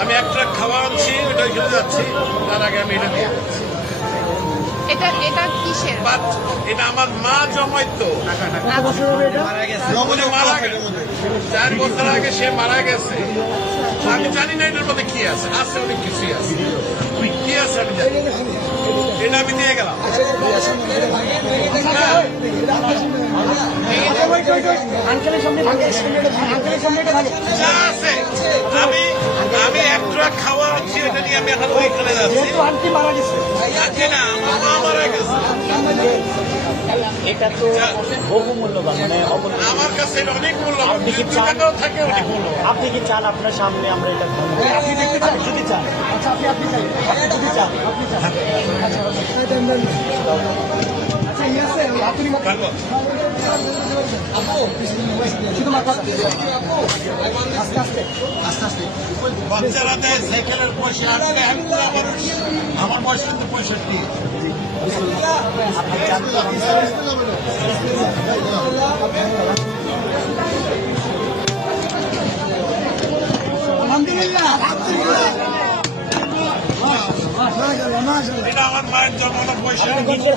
আমি এক ট্রাক খাওয়া আনছি ওটা ওইখানে যাচ্ছি। তার আগে আমি এটা দিয়ে এটা এটা কিসের? এটা আমার মা জমাইতো। উনি মারা গেছে চার বছর আগে সে মারা গেছে। আমি জানি না এটার মধ্যে কি আছে। আছে অনেক কিছুই আছে। কি আছে আমি জানি না। এটা আমি দিয়ে গেলাম হ্যাঁ। যা আছে আমি আমি এক ট্রাক খাওয়া আনছি এটা নিয়ে আমি এখন ওইখানে যাচ্ছি। আজকে না আমার মা মারা গেছে। এটা তো বহু মূল্যবান মানে আমার কাছে অনেক মূল্যবান। আপনি কি চান? থাকে অনেক মূল্যবান। আপনি কি চান আপনার সামনে আমরা এটা আপনি দেখতে চান? যদি চান। আচ্ছা আপনি আপনি চান। আপনি যদি চান। আপনি চান। ভালো বাচ্চারা দেয় সাইকেলের পয়সা মানুষ আমার পয়সা কিন্তু পঁয়ষট্টি। এটা আমার মায়ের জন্মানো পয়সা নিজের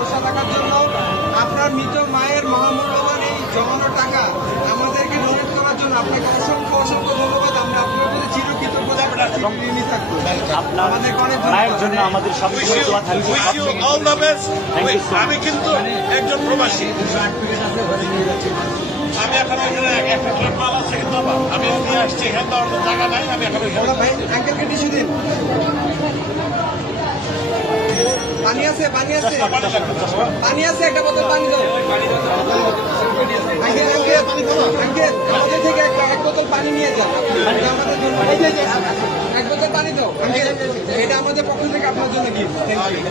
আপনাকে অসংখ্য অসংখ্য ধন্যবাদ। আমরা আপনার প্রতি চিরকৃতজ্ঞতা ঋণী থাকব। আপনার অনেক মায়ের জন্য আমাদের সব দোয়া থাকবে। All the best. আমি কিন্তু একজন প্রবাসী। আমি এখন ওইখানে একটা ট্রাক মাল আছে কিন্তু আমি নিয়ে আসছি এখানে তো অন্য জায়গা নাই আমি এখন ওইখানে ভাই আঙ্কেলকে টিস্যু দিন? পানি আছে পানি আছে। পানি আছে একটা বোতল পানি দাও। আঙ্কেল আঙ্কেল আঙ্কেল আমাদের থেকে পানি নিয়ে যান এটা আমাদের জন্য এক বোতল পানি দাও। এটা আমাদের পক্ষ থেকে আপনার জন্য গিফট থ্যাংক ইউ